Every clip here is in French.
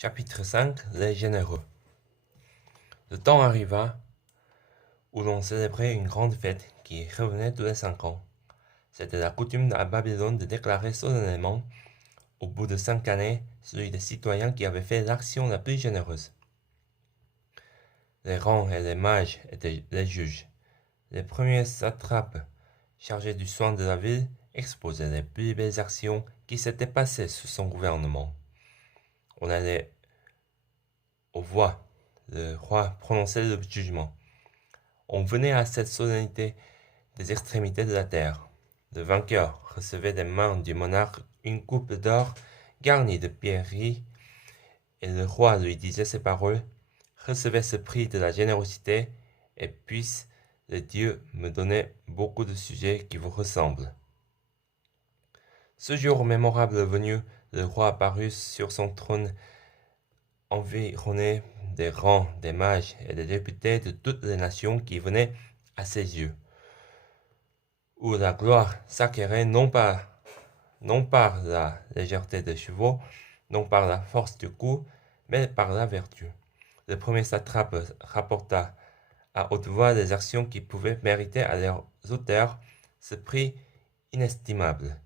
Chapitre 5 Les généreux. Le temps arriva où l'on célébrait une grande fête qui revenait tous les 5 ans. C'était la coutume à Babylone de déclarer solennellement, au bout de 5 années, celui des citoyens qui avait fait l'action la plus généreuse. Les rangs et les mages étaient les juges. Les premiers satrapes, chargés du soin de la ville, exposaient les plus belles actions qui s'étaient passées sous son gouvernement. On allait aux voix. Le roi prononçait le jugement. On venait à cette solennité des extrémités de la terre. Le vainqueur recevait des mains du monarque une coupe d'or garnie de pierreries, et le roi lui disait ces paroles: recevez ce prix de la générosité, et puisse le Dieu me donner beaucoup de sujets qui vous ressemblent. Ce jour mémorable venu, le roi apparut sur son trône, environné des rangs, des mages et des députés de toutes les nations qui venaient à ses yeux, où la gloire s'acquérait non par la légèreté des chevaux, non par la force du coup, mais par la vertu. Le premier satrape rapporta à haute voix les actions qui pouvaient mériter à leurs auteurs ce prix inestimable.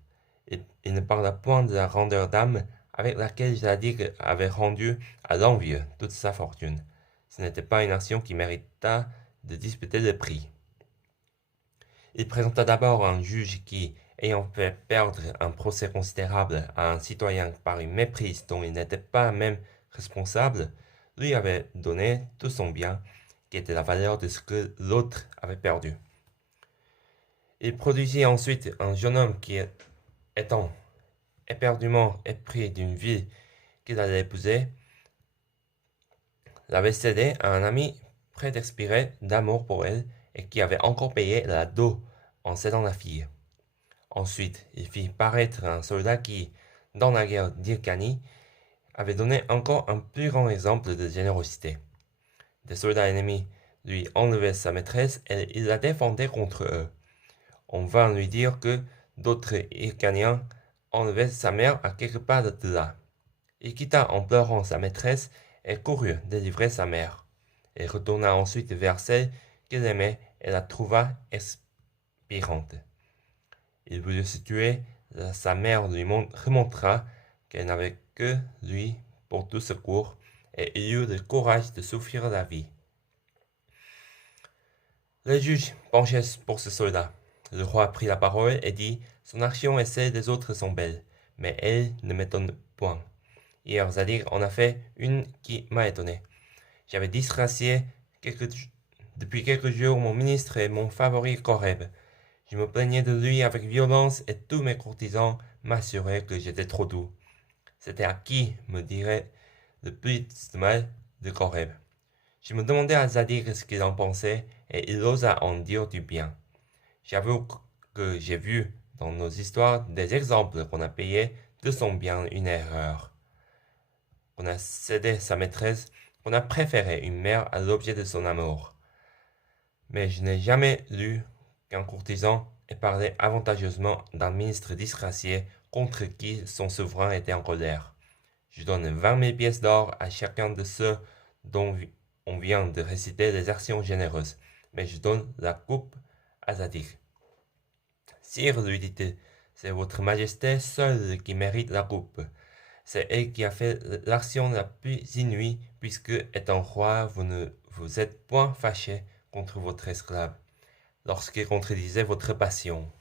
Il ne parla point de la grandeur d'âme avec laquelle Zadig avait rendu à l'envieux toute sa fortune. Ce n'était pas une action qui mérita de disputer le prix. Il présenta d'abord un juge qui, ayant fait perdre un procès considérable à un citoyen par une méprise dont il n'était pas même responsable, lui avait donné tout son bien, qui était la valeur de ce que l'autre avait perdu. Il produisit ensuite un jeune homme qui, étant éperdument épris d'une ville qu'il allait épouser, l'avait cédé à un ami près d'expirer d'amour pour elle et qui avait encore payé la dot en cédant la fille. Ensuite, il fit paraître un soldat qui, dans la guerre d'Hyrcanie, avait donné encore un plus grand exemple de générosité. Des soldats ennemis lui enlevaient sa maîtresse et il la défendait contre eux. On vint lui dire que d'autres Hyrcaniens enlevaient sa mère à quelques pas de là. Il quitta en pleurant sa maîtresse et courut délivrer sa mère. Il retourna ensuite vers celle qu'il aimait et la trouva expirante. Il voulut se tuer, sa mère lui remontra qu'elle n'avait que lui pour tout secours, et il eut le courage de souffrir la vie. Le juge penchait pour ce soldat. Le roi prit la parole et dit: son action et celle des autres sont belles, mais elle ne m'étonne point. Hier, Zadig en a fait une qui m'a étonné. J'avais disgracié depuis quelques jours mon ministre et mon favori Coreb. Je me plaignais de lui avec violence et tous mes courtisans m'assuraient que j'étais trop doux. C'était à qui me dirait le plus de mal de Coreb. Je me demandais à Zadig ce qu'il en pensait et il osa en dire du bien. J'avoue que j'ai vu dans nos histoires des exemples qu'on a payé de son bien une erreur. On a cédé sa maîtresse, on a préféré une mère à l'objet de son amour. Mais je n'ai jamais lu qu'un courtisan ait parlé avantageusement d'un ministre disgracié contre qui son souverain était en colère. Je donne 20 000 pièces d'or à chacun de ceux dont on vient de réciter les actions généreuses, mais je donne la coupe à Zadig. Sire, lui dit-il, c'est votre majesté seule qui mérite la coupe. C'est elle qui a fait l'action la plus inouïe, puisque, étant roi, vous ne vous êtes point fâché contre votre esclave, lorsqu'il contredisait votre passion.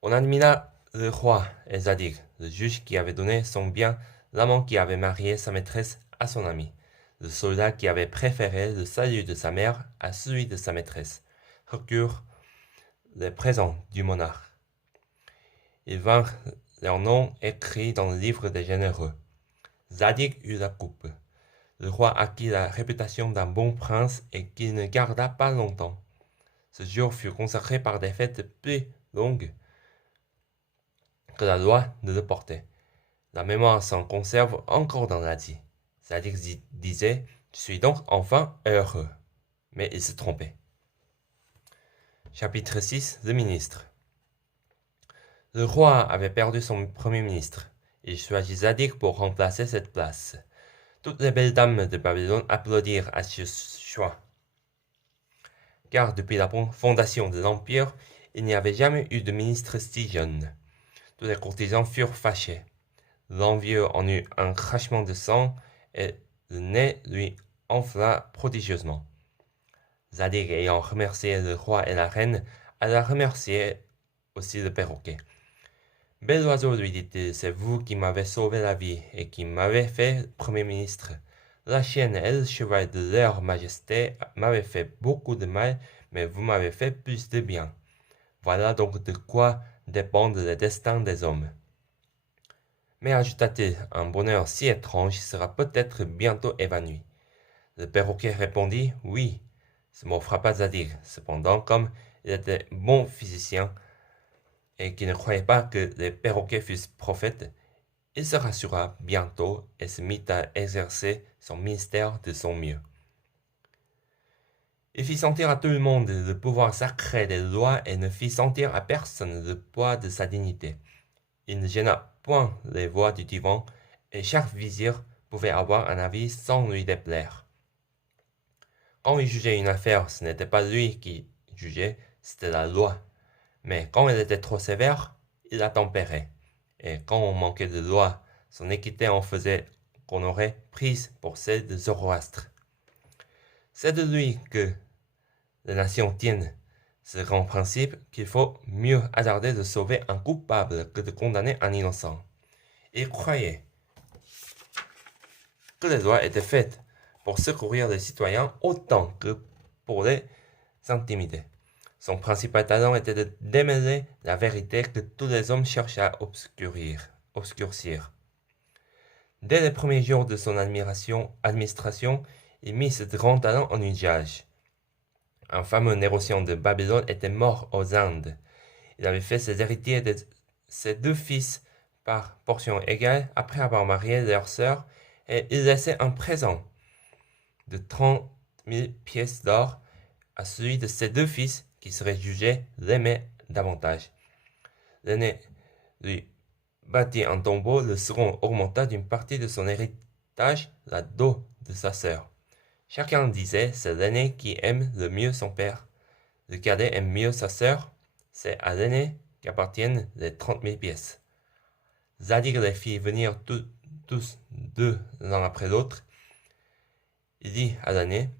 On admira le roi et Zadig, le juge qui avait donné son bien, l'amant qui avait marié sa maîtresse à son ami, le soldat qui avait préféré le salut de sa mère à celui de sa maîtresse, recurent les présents du monarque. Ils vinrent leurs noms écrits dans le livre des généreux. Zadig eut la coupe. Le roi acquit la réputation d'un bon prince et qu'il ne garda pas longtemps. Ce jour fut consacré par des fêtes plus longues que la loi ne le portait. La mémoire s'en conserve encore dans l'Asie. Zadig disait: je suis donc enfin heureux. Mais il se trompait. Chapitre 6 Le ministre. Le roi avait perdu son premier ministre. Il choisit Zadig pour remplacer cette place. Toutes les belles dames de Babylone applaudirent à ce choix. Car depuis la fondation de l'Empire, il n'y avait jamais eu de ministre si jeune. Tous les courtisans furent fâchés. L'envieux en eut un crachement de sang et le nez lui enfla prodigieusement. Zadig, ayant remercié le roi et la reine, alla remercier aussi le perroquet. Bel oiseau, lui dit-il, c'est vous qui m'avez sauvé la vie et qui m'avez fait premier ministre. La chienne et le cheval de leur majesté m'avaient fait beaucoup de mal, mais vous m'avez fait plus de bien. Voilà donc de quoi dépendent les destins des hommes. Mais ajouta-t-il, un bonheur si étrange sera peut-être bientôt évanoui. Le perroquet répondit, oui. Ce mot frappa Zadig. Cependant, comme il était bon physicien et qu'il ne croyait pas que les perroquets fussent prophètes, il se rassura bientôt et se mit à exercer son ministère de son mieux. Il fit sentir à tout le monde le pouvoir sacré des lois et ne fit sentir à personne le poids de sa dignité. Il ne gêna point les voix du divan, et chaque vizir pouvait avoir un avis sans lui déplaire. Quand il jugeait une affaire, ce n'était pas lui qui jugeait, c'était la loi. Mais quand elle était trop sévère, il la tempérait. Et quand on manquait de loi, son équité en faisait qu'on aurait prise pour celle de Zoroastre. C'est de lui que les nations tiennent ce grand principe qu'il faut mieux hasarder de sauver un coupable que de condamner un innocent. Il croyait que les lois étaient faites pour secourir les citoyens autant que pour les intimider. Son principal talent était de démêler la vérité que tous les hommes cherchent à obscurcir. Dès les premiers jours de son administration, il mit ce grand talent en usage. Un fameux négociant de Babylone était mort aux Indes. Il avait fait ses héritiers de ses deux fils par portions égales après avoir marié leur sœur, et il laissait un présent de 30 000 pièces d'or à celui de ses deux fils qui serait jugé l'aimer davantage. L'aîné lui bâtit un tombeau, le second augmenta d'une partie de son héritage la dot de sa sœur. Chacun disait, c'est l'aîné qui aime le mieux son père. Le cadet aime mieux sa sœur, c'est à l'aîné qu'appartiennent les 30 000 pièces. Zadig les fit venir tous deux l'un après l'autre. Il dit à l'aîné,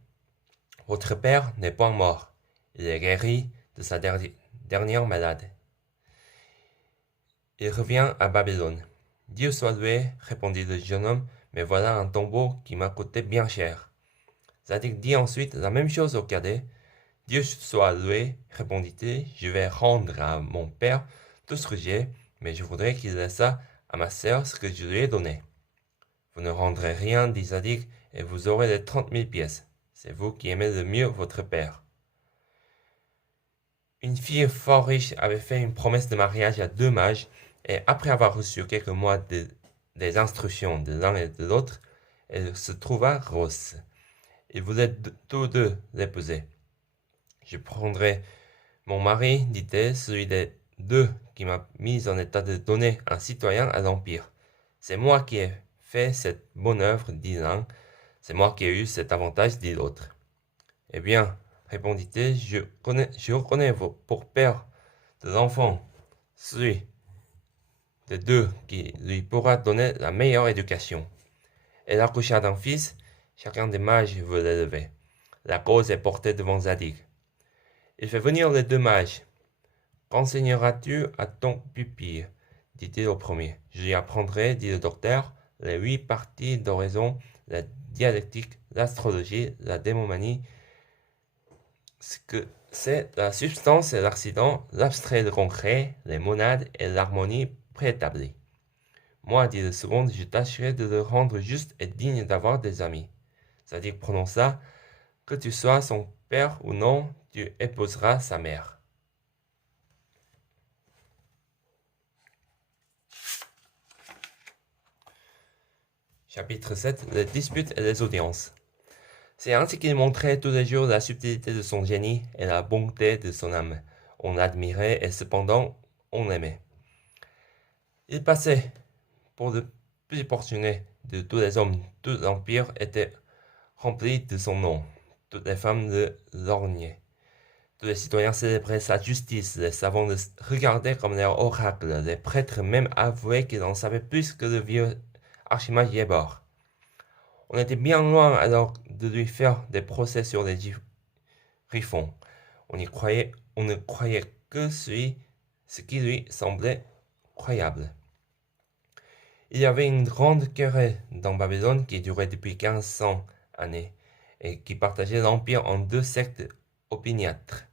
votre père n'est point mort, il est guéri de sa dernière malade. Il revient à Babylone. Dieu soit loué, répondit le jeune homme, mais voilà un tombeau qui m'a coûté bien cher. Zadig dit ensuite la même chose au cadet. Dieu soit loué, répondit-il, je vais rendre à mon père tout ce que j'ai, mais je voudrais qu'il laissât à ma sœur ce que je lui ai donné. Vous ne rendrez rien, dit Zadig, et vous aurez les 30 000 pièces. C'est vous qui aimez le mieux votre père. Une fille fort riche avait fait une promesse de mariage à deux mages, et après avoir reçu quelques mois des instructions de l'un et de l'autre, elle se trouva grosse. Ils voulaient tous deux l'épouser. Je prendrai mon mari, dit-elle, celui des deux qui m'a mis en état de donner un citoyen à l'Empire. C'est moi qui ai fait cette bonne œuvre, dit l'un. C'est moi qui ai eu cet avantage, dit l'autre. Eh bien, répondit-elle, je reconnais pour père de l'enfant, celui des deux qui lui pourra donner la meilleure éducation. Elle accoucha d'un fils, chacun des mages veut l'élever. La cause est portée devant Zadig. Il fait venir les deux mages. Qu'enseigneras-tu à ton pupille, dit-il au premier. Je lui apprendrai, dit le docteur, les 8 parties d'oraison, la dialectique, l'astrologie, la démomanie, ce que c'est la substance et l'accident, l'abstrait et le concret, les monades et l'harmonie préétablie. Moi, dit le second, je tâcherai de le rendre juste et digne d'avoir des amis. C'est-à-dire, prononça, que tu sois son père ou non, tu épouseras sa mère. Chapitre 7. Les disputes et les audiences. C'est ainsi qu'il montrait tous les jours la subtilité de son génie et la bonté de son âme. On admirait et cependant on aimait. Il passait pour le plus fortuné de tous les hommes. Tout l'empire était rempli de son nom. Toutes les femmes le lorgnaient. Tous les citoyens célébraient sa justice. Les savants le regardaient comme leur oracle. Les prêtres même avouaient qu'ils en savaient plus que le vieux archimage Yébor. On était bien loin alors de lui faire des procès sur les griffons. On ne croyait que ce qui lui semblait croyable. Il y avait une grande querelle dans Babylone qui durait depuis 1500 années et qui partageait l'empire en deux sectes opiniâtres.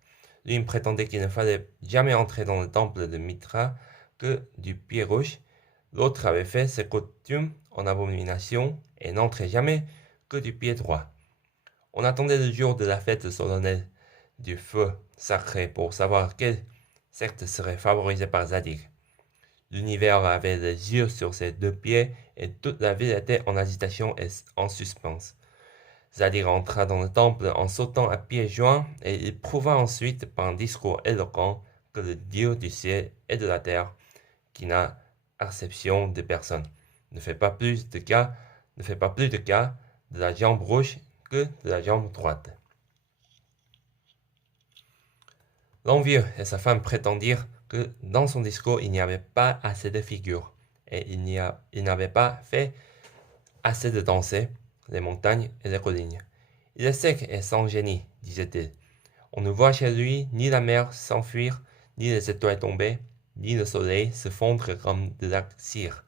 L'une prétendait qu'il ne fallait jamais entrer dans le temple de Mitra que du pied gauche. L'autre avait fait ses coutumes en abomination et n'entrait jamais que du pied droit. On attendait le jour de la fête solennelle du feu sacré pour savoir quelle secte serait favorisée par Zadig. L'univers avait les yeux sur ses deux pieds et toute la ville était en agitation et en suspense. Zadig entra dans le temple en sautant à pieds joints et il prouva ensuite par un discours éloquent que le Dieu du ciel et de la terre, qui n'a acception de personne, ne fait pas plus de cas de la jambe gauche que de la jambe droite. L'envieux et sa femme prétendirent que dans son discours il n'y avait pas assez de figures, et il n'avait pas fait assez de danser les montagnes et les collines. Il est sec et sans génie, disait-il. On ne voit chez lui ni la mer s'enfuir, ni les étoiles tomber, ni le soleil se fondre comme de la cire.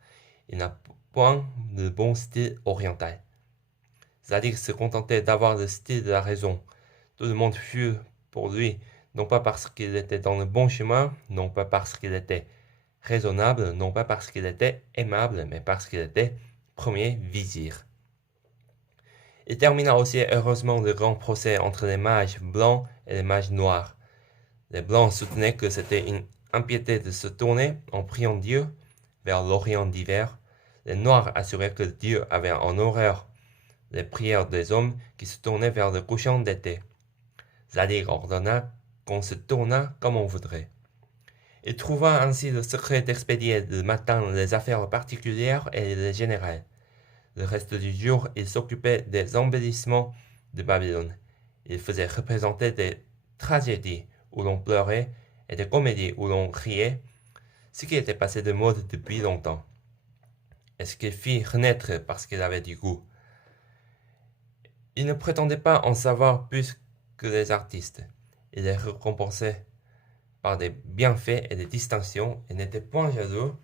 Il n'a point de bon style oriental. Zadig se contentait d'avoir le style de la raison. Tout le monde fut pour lui, non pas parce qu'il était dans le bon chemin, non pas parce qu'il était raisonnable, non pas parce qu'il était aimable, mais parce qu'il était premier vizir. Il termina aussi heureusement le grand procès entre les mages blancs et les mages noirs. Les blancs soutenaient que c'était une impiété de se tourner, en priant Dieu, vers l'Orient d'hiver. Les noirs assuraient que Dieu avait en horreur les prières des hommes qui se tournaient vers le couchant d'été. Zadig ordonna qu'on se tournât comme on voudrait. Il trouva ainsi le secret d'expédier le matin les affaires particulières et les générales. Le reste du jour, il s'occupait des embellissements de Babylone. Il faisait représenter des tragédies où l'on pleurait et des comédies où l'on riait, ce qui était passé de mode depuis longtemps. Et ce qu'il fit renaître parce qu'il avait du goût. Il ne prétendait pas en savoir plus que les artistes. Il les récompensait par des bienfaits et des distinctions et n'était point jaloux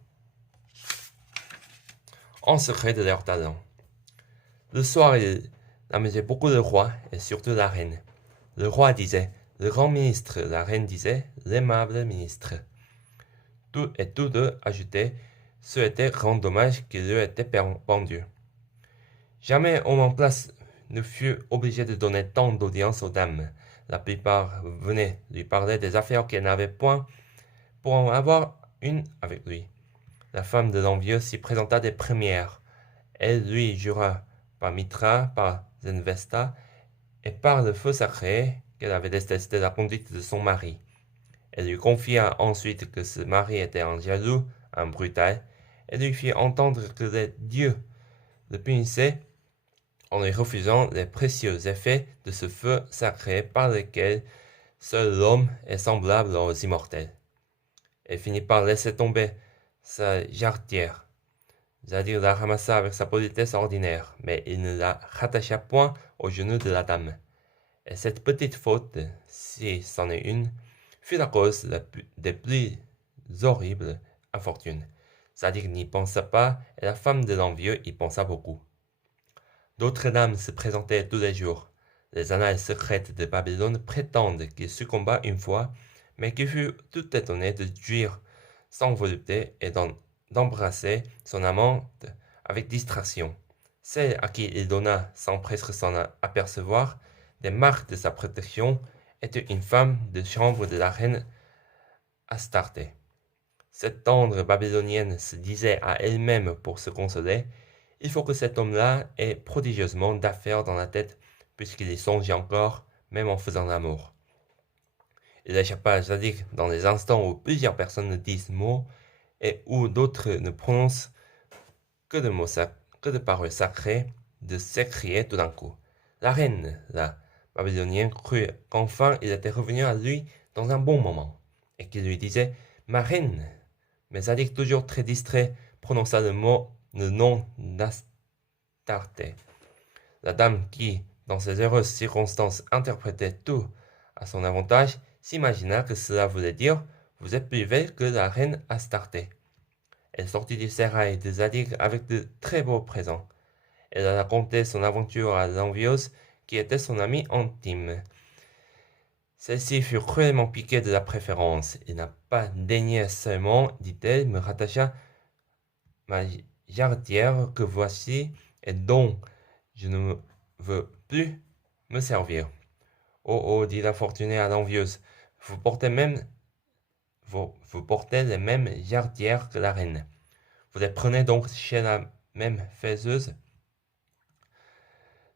en secret de leur talent. Le soir, il amusait beaucoup le roi et surtout la reine. Le roi disait le grand ministre, la reine disait l'aimable ministre. Tous deux ajoutaient souhaitaient rendre dommage qu'il eût été pendu. Jamais homme en place ne fut obligé de donner tant d'audience aux dames. La plupart venaient lui parler des affaires qu'elles n'avaient point pour en avoir une avec lui. La femme de l'envieux s'y présenta des premières. Elle lui jura par Mitra, par Zenvesta et par le feu sacré qu'elle avait détesté la conduite de son mari. Elle lui confia ensuite que ce mari était un jaloux, un brutal, et lui fit entendre que les dieux le punissaient en lui refusant les précieux effets de ce feu sacré par lequel seul l'homme est semblable aux immortels. Elle finit par laisser tomber sa jarretière. Zadig la ramassa avec sa politesse ordinaire, mais il ne la rattacha point au genou de la dame. Et cette petite faute, si c'en est une, fut la cause des plus horribles infortunes. Zadig n'y pensa pas, et la femme de l'envieux y pensa beaucoup. D'autres dames se présentaient tous les jours. Les annales secrètes de Babylone prétendent qu'il succomba une fois, mais qu'il fut tout étonné de jouir sans volupté et d'embrasser son amante avec distraction. Celle à qui il donna, sans presque s'en apercevoir, des marques de sa protection, était une femme de chambre de la reine Astarté. Cette tendre babylonienne se disait à elle-même pour se consoler: il faut que cet homme-là ait prodigieusement d'affaires dans la tête, puisqu'il y songe encore, même en faisant l'amour. Il échappa à Zadig dans les instants où plusieurs personnes disent mot, et où d'autres ne prononcent que de paroles sacrées, de s'écrier tout d'un coup. La reine, la Babylonienne, crut qu'enfin il était revenu à lui dans un bon moment, et qu'il lui disait « Ma reine !» Mais Zadig, toujours très distrait, prononça le nom d'Astarté. La dame qui, dans ces heureuses circonstances, interprétait tout à son avantage, s'imagina que cela voulait dire « Vous êtes plus belle que la reine Astarté ». Elle sortit du sérail de Zadig avec de très beaux présents. Elle a raconté son aventure à l'envieuse, qui était son amie intime. Celle-ci fut cruellement piquée de la préférence et n'a pas daigné seulement, dit-elle, me rattacher ma jarretière que voici et dont je ne veux plus me servir. Oh, oh, dit la fortunée à l'envieuse, vous portez les mêmes jarretières que la reine. Vous les prenez donc chez la même faiseuse.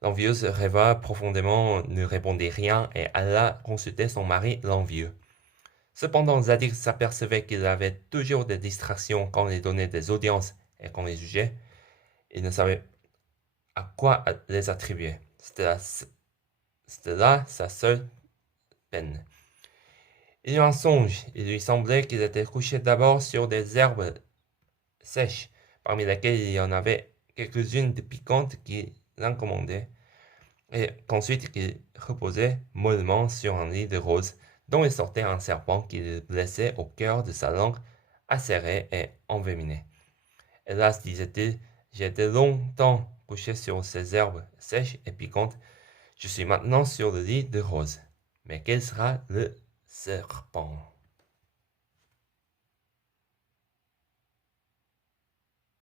L'envieuse rêva profondément, ne répondit rien et alla consulter son mari l'envieux. Cependant, Zadig s'apercevait qu'il avait toujours des distractions quand il donnait des audiences et quand il jugeait. Il ne savait à quoi les attribuer. C'était là sa seule peine. Il eut un songe. Il lui semblait qu'il était couché d'abord sur des herbes sèches, parmi lesquelles il y en avait quelques-unes de piquantes qui l'incommodaient, et qu'ensuite il reposait mollement sur un lit de roses, dont il sortait un serpent qui le blessait au cœur de sa langue acérée et enveninée. Hélas, disait-il, j'ai été longtemps couché sur ces herbes sèches et piquantes, je suis maintenant sur le lit de roses. Mais quel sera le serpent?